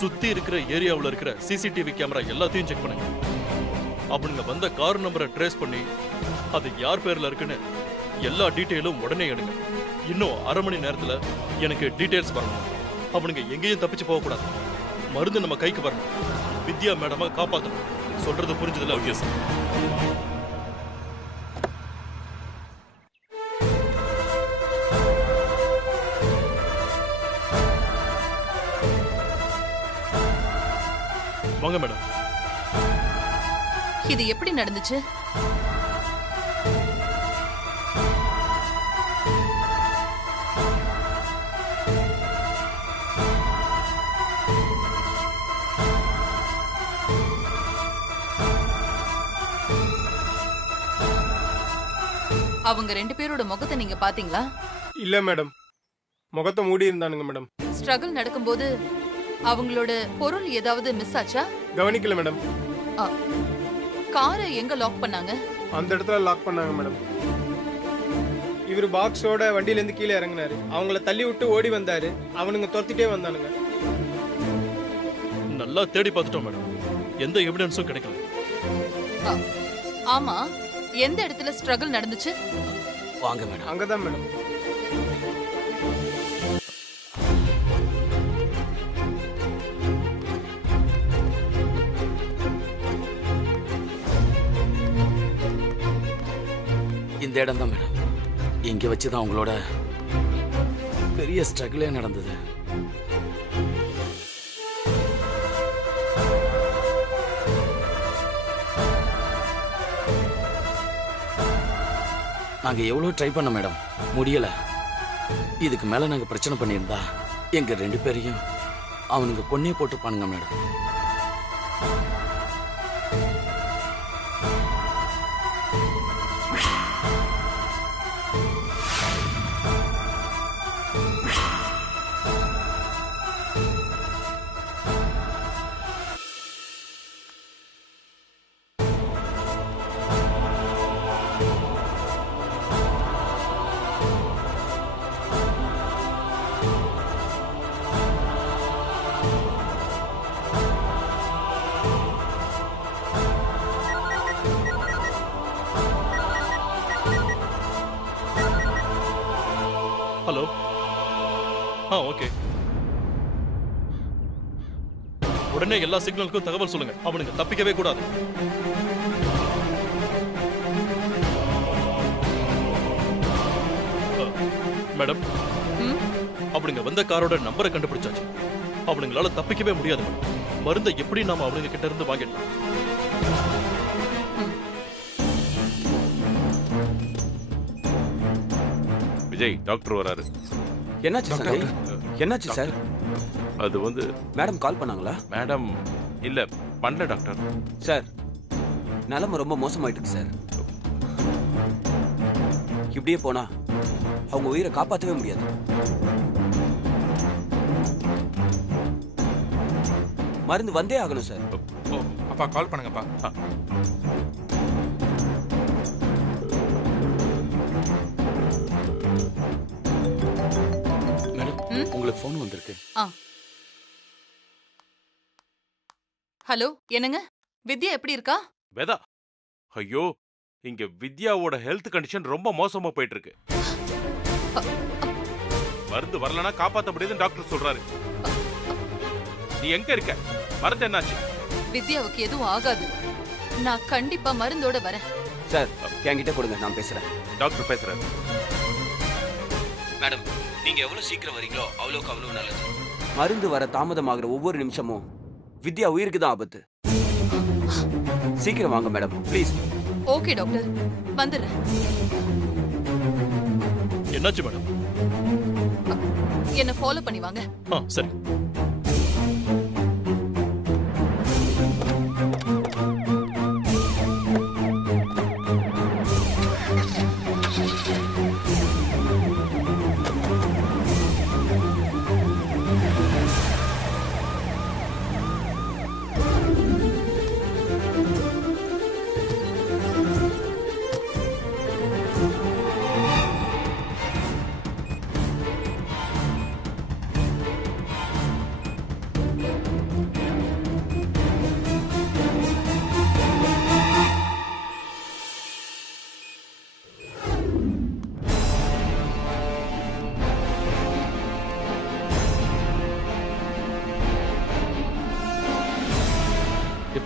சுத்தி இருக்கிற ஏரியாவுல இருக்கிற சிசிடிவி கேமரா எல்லாத்தையும் செக் பண்ணுங்க. அவனுங்க வந்த கார் நம்பரை ட்ரேஸ் பண்ணி அது யார் பேர்ல இருக்குன்னு எல்லா டீட்டெயிலும் உடனே எடுங்க. இன்னும் அரை மணி நேரத்துல எனக்கு டீட்டெயில்ஸ் வரணும். அவனுங்க எங்கேயும் தப்பிச்சு போக கூடாது. மருந்து நம்ம கைக்கு வரணும். வித்யா மேடமா காப்பாற்றணும். சொல்றது புரிஞ்சதுல? Okay sir. வாங்க மேடம். இது எப்படி நடந்துச்சு? அவங்க ரெண்டு பேரோட முகத்தை நீங்க பாத்தீங்களா? இல்ல மேடம், முகத்தை மூடி இருந்தானுங்க மேடம். ஸ்ட்ரகிள் நடக்கும்போது அவங்களோட பொருள் ஏதாவது மிஸ் ஆச்சா? கவனிக்கல மேடம். காரை எங்க லாக் பண்ணாங்க? அந்த இடத்துல லாக் பண்ணாங்க மேடம். இவர் பாக்ஸோட வண்டியில இருந்து கீழே இறங்கினாரு. அவங்கள தள்ளி விட்டு ஓடி வந்தாரு. அவனுங்க துரத்திட்டே வந்தானுங்க. நல்லா தேடி பார்த்துட்டோம் மேடம். எந்த எவிடன்ஸும் கிடைக்கல. ஆமா, எந்த இடத்துல ஸ்ட்ரகிள் நடந்துச்சு? வாங்க மேடம். அங்கதான் மேடம். இந்த இடம் தான் மேடம். இங்க வச்சுதான் அவங்களோட பெரிய ஸ்ட்ரகிளே நடந்தது. நாங்க எவ்வளவு ட்ரை பண்ண மேடம், முடியல. இதுக்கு மேல நாங்க பிரச்சனை பண்ணியிருந்தா எங்க ரெண்டு பேரையும் அவனுங்க கொன்னே போட்டுப்பானுங்க மேடம். ஹலோ. ஓகே. உடனே எல்லா சிக்னலுக்கும் தகவல் சொல்லுங்க. அவனுக்கு தப்பிக்கவே கூடாது. மேடம், அவனுங்க வந்த காரோட நம்பரை கண்டுபிடிச்சாச்சு. அவனுங்களால தப்பிக்கவே முடியாது. மருந்தை எப்படி நாம அவனுங்க கிட்ட இருந்து வாங்கிடலாம்? விஜய், டாக்டர் வராரு. என்னாச்சு சார்? என்னாச்சு சார்? அது வந்து மேடம் கால் பண்ணாங்களா? மேடம் இல்ல, பண்ணல டாக்டர். சார், நிலைமை ரொம்ப மோசமாயிட்டு சார். இப்படியே போனா அவங்க உயிரை காப்பாற்றவே முடியாது. மருந்து வந்தே ஆகணும் சார். அப்பா கால் பண்ணுங்கப்பா. மேடம், உங்களுக்கு போன் வந்திருக்கு. ஹலோ, என்னங்க? வித்யா எப்படி இருக்கா? வேதா, ஐயோ, இங்க வித்யாவோட ஹெல்த் கண்டிஷன் ரொம்ப மோசமா போயிட்டு இருக்கு. மருந்து வரலனா காப்பாத்த முடியாதுன்னு டாக்டர் சொல்றாரு. நீ எங்க இருக்க? மருந்து என்னாச்சு? வித்யாவுக்கு எதுவும் ஆகாது. நான் கண்டிப்பா மருந்தோட வரேன். சார், என்கிட்ட கொடுங்க, நான் பேசுறேன். டாக்டர் பேசுறாரு. மேடம், நீங்க எவ்வளவு சீக்கிரம் வரீங்களோ அவ்வளவுக்கு அவ்வளவு நல்லது. மருந்து வர தாமதமாகிற ஒவ்வொரு நிமிஷமும் வித்யா உயிருக்கு தான் ஆபத்து. சீக்கிரம் வாங்க மேடம், ப்ளீஸ். ஓகே டாக்டர், வந்துடுறேன். என்னாச்சு மேடம்? என்ன ஃபாலோ பண்ணி வாங்க. சரி.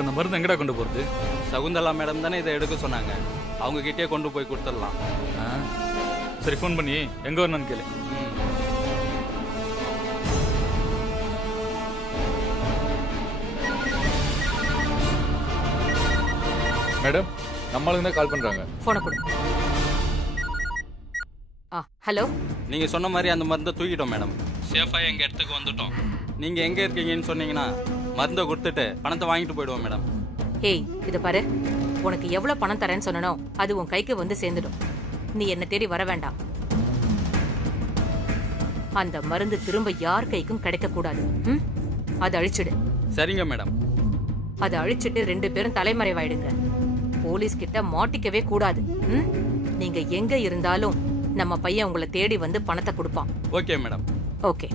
இப்போ இந்த மருந்து எங்கடா கொண்டு போகிறது? சகுந்தலா மேடம் தானே இதை எடுக்க சொன்னாங்க. அவங்க கிட்டே கொண்டு போய் கொடுத்துடலாம். சரி, ஃபோன் பண்ணி எங்கே வரணும்னு கேளு. மேடம், நம்மளுக்கு தான் கால் பண்றாங்க. போனை கொடு. ஹலோ. நீங்க சொன்ன மாதிரி அந்த மருந்தை தூக்கிட்டோம் மேடம். சேஃபா எங்க இடத்துக்கு வந்துட்டோம். நீங்க எங்க இருக்கீங்கன்னு சொன்னீங்கன்னா மருந்தை கொடுத்துட்டு பணத்தை வாங்கிட்டு போயிடுவோம் மேடம். ஏய், இத பாரு. உனக்கு எவ்வளவு பணம் தரேன்னு சொன்னனோ அது உன் கைக்கு வந்து சேர்ந்துடும். நீ என்ன தேடி வர வேண்டாம். அந்த மருந்து திரும்ப யார் கைக்கும் கிடைக்க கூடாது. அதை அழிச்சிடு. சரிங்க மேடம். அதை அழிச்சிட்டு 2 பேரும் தலைமறைவாயிடுங்க. போலீஸ் கிட்ட மாட்டிக்கவே கூடாது. நீங்க எங்க இருந்தாலும் நம்ம பையன் உங்களை தேடி வந்து பணத்தை கொடுப்பான். Okay madam. ஓகே.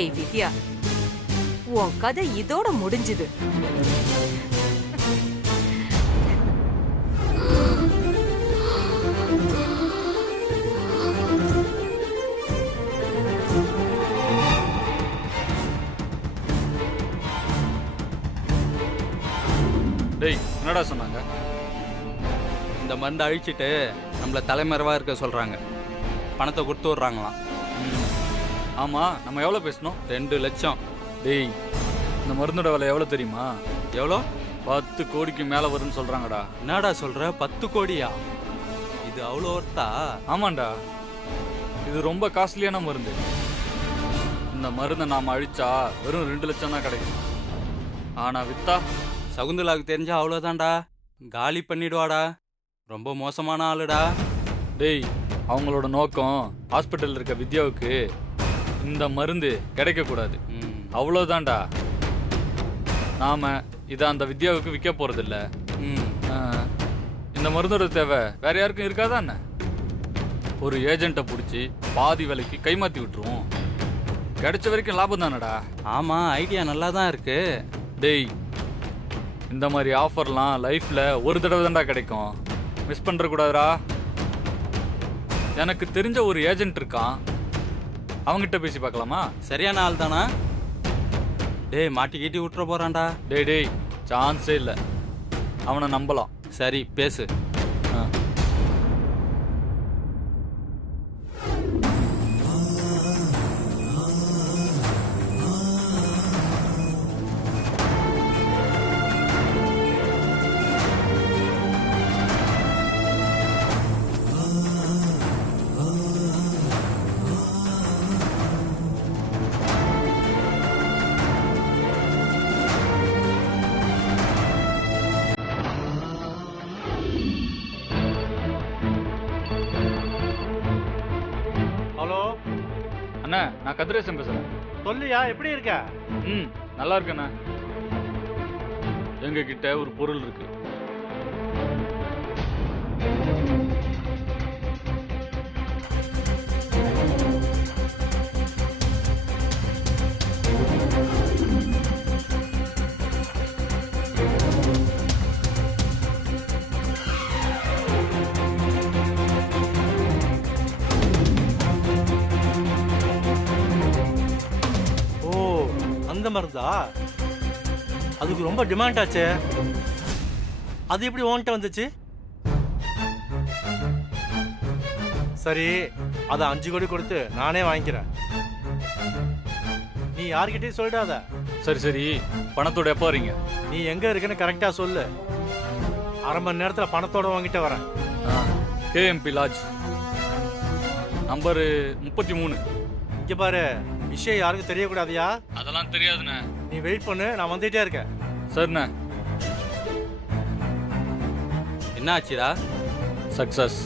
ஏய் வித்யா, உன் கதை இதோட முடிஞ்சுது. டேய், என்னடா சொன்னாங்க? இந்த மருந்தை அழிச்சிட்டு நம்மள தலைமறைவா இருக்க சொல்றாங்க. பணத்தை கொடுத்து விடுறாங்களாம். ஆமாம், நம்ம எவ்வளோ பேசணும்? 2 லட்சம். டேய், இந்த மருந்தோட விலை எவ்வளோ தெரியுமா? எவ்வளோ? 10 கோடிக்கு மேலே வரும்னு சொல்கிறாங்கடா. என்னடா சொல்ற? 10 கோடியா? இது அவ்வளோ ஒர்த்தா? ஆமாண்டா, இது ரொம்ப காஸ்ட்லியான மருந்து. இந்த மருந்தை நாம் அழிச்சா வெறும் 2 லட்சம் தான் கிடைக்கும். ஆனால் வித்தா சகுந்தலாவுக்கு தெரிஞ்சா அவ்வளோதான்டா. காலி பண்ணிடுவாடா. ரொம்ப மோசமான ஆளுடா. டேய், அவங்களோட நோக்கம் ஹாஸ்பிட்டல் இருக்க வித்யாவுக்கு இந்த மருந்து கிடைக்கக்கூடாது. அவ்வளோதான்டா. நாம இதை அந்த வித்யாவுக்கு விற்க போறதில்ல. இந்த மருந்தோட தேவை வேற யாருக்கும் இருக்காதா என்ன? ஒரு ஏஜென்ட்டை பிடிச்சி பாதி விலைக்கு கைமாற்றி விட்டுருவோம். கிடைச்ச வரைக்கும் லாபம் தானடா. ஆமாம், ஐடியா நல்லா தான் இருக்கு. டேய், இந்த மாதிரி ஆஃபர்லாம் லைஃப்பில் ஒரு தடவை தான்டா கிடைக்கும். மிஸ் பண்ணுறக்கூடாதுடா. எனக்கு தெரிஞ்ச ஒரு ஏஜென்ட் இருக்கான், அவங்ககிட்ட பேசி பார்க்கலாமா? சரியான ஆள் தானா? டேய், மாட்டிக்கிட்டி விட்டுற போறான்டா. டேய், சான்ஸே இல்லை. அவனை நம்பலாம். சரி, பேசு. அண்ணா, நான் கதிரேசன் பேசுறேன். சொல்லியா, எப்படி இருக்க? நல்லா இருக்கண்ணா. எங்க கிட்ட ஒரு பொருள் இருக்கு. அந்த மருந்தா? அதுக்கு ரொம்ப டிமாண்ட் ஆச்சே. அது எப்படி உன்கிட்ட வந்துச்சு? சரி, அதை 5 கோடி கொடுத்து நானே வாங்கிக்கிறேன். நீ யார்கிட்டயும் சொல்லிடாத. சரி, பணத்தோட எப்போ வரீங்க? நீ எங்க இருக்குன்னு கரெக்டா சொல்லு. அரை மணி நேரத்துல பணத்தோட வாங்கிட்டு வரேன். KMP lodge number 33. இங்க பாரு, விஷயம் யாருக்கும் தெரியக்கூடாதியா? அதெல்லாம் தெரியாதுண்ணே. நீ வெயிட் பண்ணு, நான் வந்துட்டே இருக்கேன். சரிண்ணே. என்ன ஆச்சுடா? Success.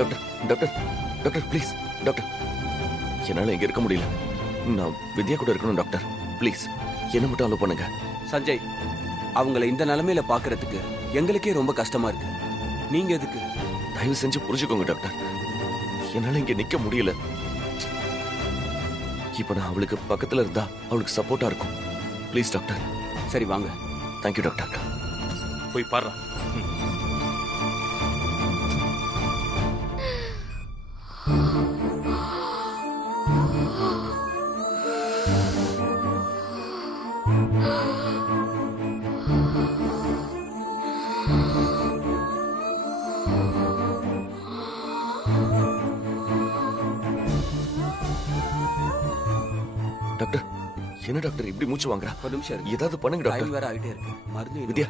Doctor doctor doctor please doctor, என்னால இங்க இருக்க முடியல. நான் வித்யா கூட இருக்கணும் டாக்டர். ப்ளீஸ் என்ன மட்டும் அலோ பண்ணுங்க. சஞ்சய், அவங்கள இந்த நிலைமையில பாக்குறதுக்கு எங்களுக்கே ரொம்ப கஷ்டமா இருக்கு. நீங்க எதுக்கு? தயவு செஞ்சு புரிஞ்சுக்கோங்க டாக்டர், என்னால இங்க நிக்க முடியல. இப்ப நான் அவளுக்கு பக்கத்துல இருந்தா அவளுக்கு சப்போர்ட்டா இருக்கும். Please doctor. சரி வாங்க. Thank you doctor. போய் பாரு. டாக்டர், என்ன டாக்டர் இப்படி மூச்சு வாங்குறா? ஒரு நிமிஷம் இருக்கு. ஏதாவது பண்ணுங்க டைம் டாக்டர். வேற ஆகிட்டே இருக்கு. மருந்து வித்யா,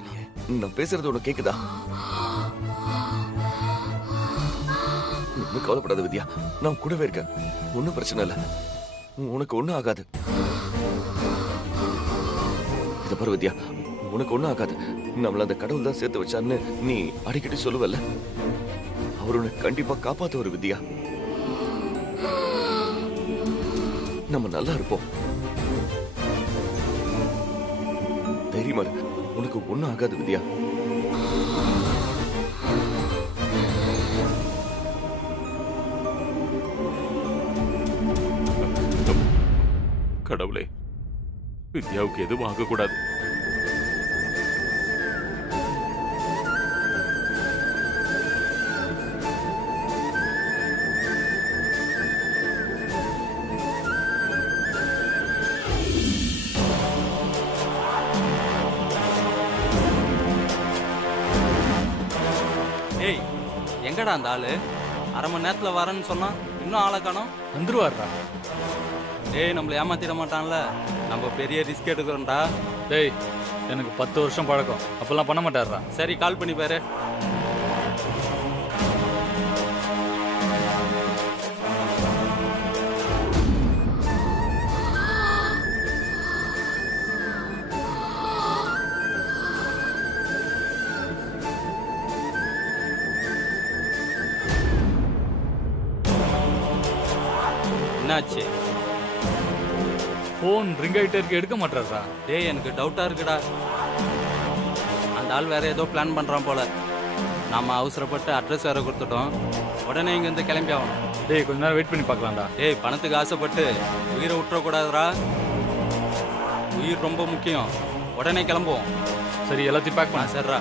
நான் பேசுறது உனக்கு கேக்குதா? ஒன்னும் கவலைப்படாத வித்யா, நான் கூடவே இருக்கேன். ஒன்னும் பிரச்சனை இல்ல, உனக்கு ஒண்ணும் ஆகாது. இத பாரு வித்யா, உனக்கு ஒண்ணும் ஆகாது. நம்மள அந்த கடவுள் தான் சேர்த்து வச்சான்னு நீ அடிக்கடி சொல்லுவல்ல, அவர் உனக்கு கண்டிப்பா காப்பாத்துவாரு வித்யா. நம்ம நல்லா இருப்போம். தைரியமா இரு, உனக்கு ஒண்ணும் ஆகாது வித்யா. கடவுளே, வித்யாவுக்கு எதுவும் ஆகக்கூடாது. ஏய், எங்கடா அந்த ஆளு? அரை மணி நேரத்துல வரேன்னு சொன்னா இன்னும் ஆளை காணோம். வந்துருவாருடா. டேய், நம்மள ஏமாத்திட மாட்டான்ல? நம்ம பெரிய ரிஸ்க் எடுக்கிறோம்டா. டேய், எனக்கு 10 வருஷம் பழக்கம், அப்பெல்லாம் பண்ண மாட்டாருடா. சரி, கால் பண்ணி பாரு. என்னாச்சு? ஃபோன் ரிங் ஆகிட்டே இருக்கு, எடுக்க மாட்டாரா? டேய், எனக்கு டவுட்டா இருக்குடா. அந்த ஆள் வேற ஏதோ பிளான் பண்றான் போல. நாம அவசரப்பட்டு அட்ரஸ் வேற கொடுத்துட்டோம். உடனே இங்க இருந்து கிளம்பி ஆகணும். டேய், கொஞ்ச நேரம் வெயிட் பண்ணி பார்க்கலாம்டா. டேய், பணத்துக்கு ஆசைப்பட்டு உயிரை விட்டுறக்கூடாதுடா. உயிர் ரொம்ப முக்கியம். உடனே கிளம்புவோம். சரி, எல்லாத்தையும் பேக் பண்ண. சரிடா.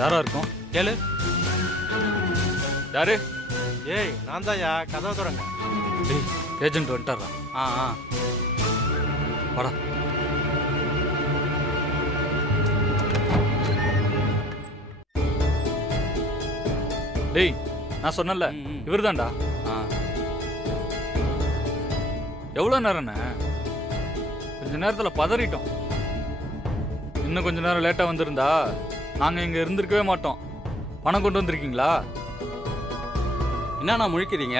யாரா இருக்கும்? கேளு. யாரு? ஏய், நான் தான்யா. கதவை தொடங்க. டேய், ஏஜென்ட் வந்துட்டாரா? ஆ. வாடா. டேய், நான் சொன்னல, இவர்தான்டா. எவ்வளவு நேரம்ண்ணே? கொஞ்ச நேரத்துல பதறிட்டோம். இன்னும் கொஞ்ச நேரம் லேட்டா வந்திருந்தா நாங்க இங்க இருந்திருக்கவே மாட்டோம். பணம் கொண்டு வந்திருக்கீங்களா? என்னண்ணா முழிக்கிறீங்க?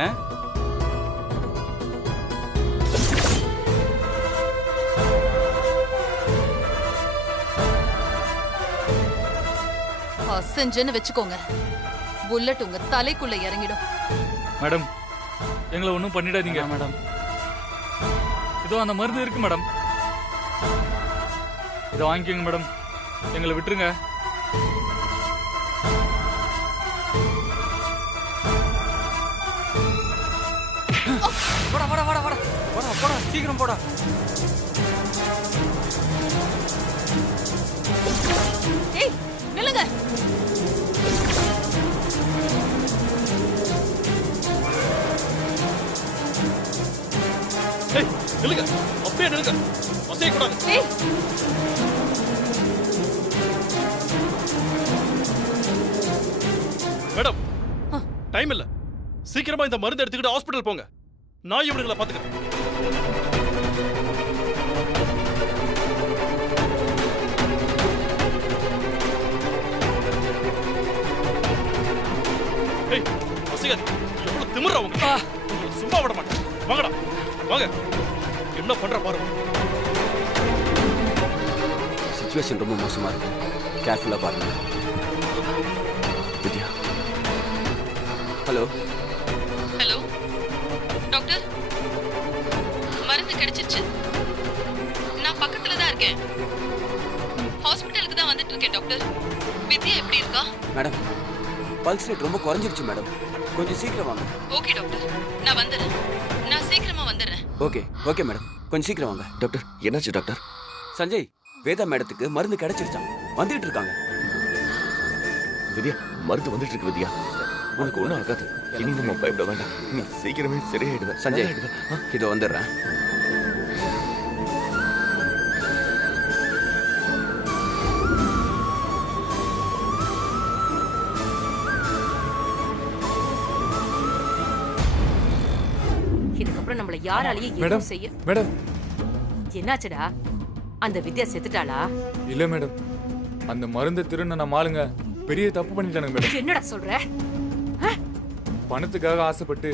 செஞ்சேன்னு வச்சுக்கோங்க, புல்லட் உங்க தலைக்குள்ள இறங்கிடும். மேடம், எங்களை ஒன்றும் பண்ணிடாதீங்க மேடம். இதோ அந்த மருந்து இருக்கு மேடம், இதை வாங்கிக்கோங்க மேடம். எங்களை விட்டுருங்க. போடா போடா போடா போடா போடா போடா, சீக்கிரம் போடா. ஏய், நில்லுங்க. ஏய், நில்லுங்க. அப்படியே நில்லுங்க. அசைய கூடாது. ஏய், மேடம் டைம் இல்ல, சீக்கிரமா இந்த மருந்து எடுத்துக்கிட்டு ஹாஸ்பிடல் போங்க. நான் இவனுங்களை பாத்துக்கிறேன். ஏய் வசிகாதி, எவ்வளவு திமிரா உங்க, சும்மா விட மாட்டேன். வாங்கடா வாங்க, என்ன பண்ற பாருங்க. சிச்சுவேஷன் ரொம்ப மோசமா இருக்கு, கேர்ஃபுல்லா பாருங்க. வித்யா. ஹலோ ஹலோ டாக்டர், மருந்து கிடைச்சிருச்சு. நான் பக்கத்துல தான் இருக்கேன். ஹாஸ்பிடலுக்கு தான் வந்துட்டு இருக்கேன் டாக்டர். வித்யா எப்படி இருக்கா? மேடம், பல்ஸ் ரேட் ரொம்ப குறைஞ்சிருச்சு மேடம், கொஞ்சம் சீக்கிரம் வாங்க. ஓகே டாக்டர், நான் வந்துடுறேன். நான் சீக்கிரமா வந்துடுறேன். ஓகே ஓகே மேடம், கொஞ்சம் சீக்கிரம் வாங்க. டாக்டர் என்னாச்சு டாக்டர்? சஞ்சய், வேதா மேடத்துக்கு மருந்து கிடைச்சிருச்சான், வந்துட்டு இருக்காங்க. வித்யா, மருந்து வந்துட்டு இருக்கு வித்யா, உனக்கு ஒன்றும் ஆகாது. இனி நம்ம பயப்பட வேண்டாம், நீ சீக்கிரமே சரியாயிடுவேன். சஞ்சய், இதோ வந்துடுறேன். இதுக்கப்புறம் நம்மள யாராலையும் மேடம் எதுவும் செய்ய. மேடம், என்னாச்சுடா? அந்த வித்யா செத்துட்டாளா? இல்ல மேடம், அந்த மருந்தை திருண்ண நம்ம ஆளுங்க பெரிய தப்பு பண்ணிட்டானுங்க மேடம். என்னடா சொல்ற? பணத்துக்காக ஆசைப்பட்டு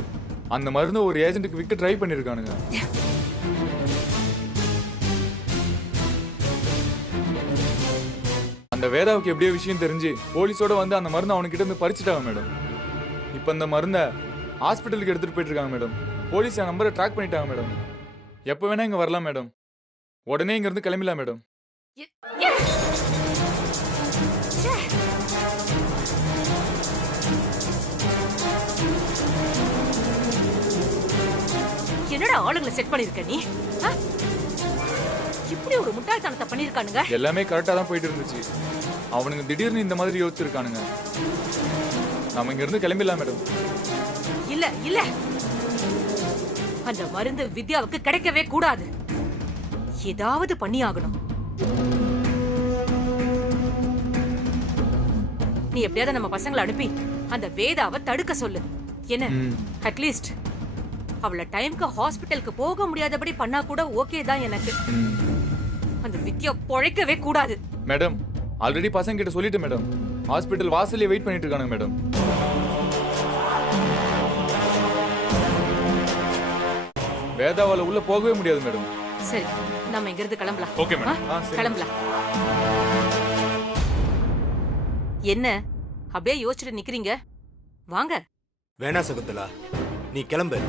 அந்த மருந்தை ஒரு ஏஜென்ட்டுக்கு விற்க ட்ரை பண்ணிருக்கானுங்க. அந்த வேதாவுக்கு எப்படியோ விஷயம் தெரிஞ்சு போலீஸோட வந்து அந்த மருந்தை அவனுக்கிட்ட இருந்து பறிச்சுட்டாங்க மேடம். இப்ப அந்த மருந்தை ஹாஸ்பிட்டலுக்கு எடுத்துட்டு போயிட்டு இருக்காங்க மேடம். போலீஸ் என் நம்பரை ட்ராக் பண்ணிட்டாங்க மேடம். எப்ப வேணா இங்க வரலாம் மேடம், உடனே இங்க இருந்து கிளம்பிடலாம் மேடம். என்னடா ஆளுங்களை செட் பண்ணிருக்க நீ? இப்படி ஒரு முட்டாள்தனத்தை பண்ணிருக்கானுங்க. எல்லாமே கரெக்டா தான் போயிட்டு இருந்துச்சு, அவனுங்க திடீர்னு இந்த மாதிரி யோசிச்சிருக்கானுங்க. நாம இங்க இருந்து கிளம்பிடலாம் மேடம். இல்ல இல்ல, அந்த மருந்து வித்யாவுக்கு கிடைக்கவே கூடாது. ஏதாவது பண்ணி ஆகணும். நீ எப்படியாவது நம்ம பசங்களை அனுப்பி அந்த வேதாவை தடுக்க சொல்லு. என்ன, அட்லீஸ்ட் அவளை டைம்க்கு ஹாஸ்பிட்டலுக்கு போக முடியாதபடி பண்ணா கூட ஓகே தான் எனக்கு. அந்த வித்யா பொழைக்கவே கூடாது. மேடம், ஆல்ரெடி பசங்க கிட்ட சொல்லிட்டு மேடம், ஹாஸ்பிட்டல் வாசல்லே வெயிட் பண்ணிட்டு இருக்கானுங்க மேடம். வேதாவால உள்ள போகவே முடியாது மேடம். சரி, நம்ம இங்க இருந்து கிளம்பலாம். ஓகே மேடம், கிளம்பலாம். என்ன அப்படியே யோசிச்சுட்டு நிக்கிறீங்க? வாங்க. வேணா சகுந்தலா, நீ கிளம்பு,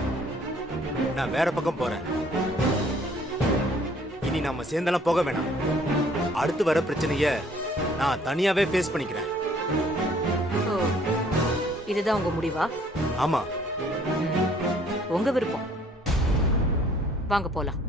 நான் வேற பக்கம் போறேன். இனி நாம சேர்ந்தெல்லாம் போக வேணாம். அடுத்து வர பிரச்சனைய நான் தனியாவே ஃபேஸ் பண்ணிக்கிறேன். ஓ, இதுதான் உங்க முடிவா? ஆமா, உங்க விருப்பம். வாங்க போலாம்.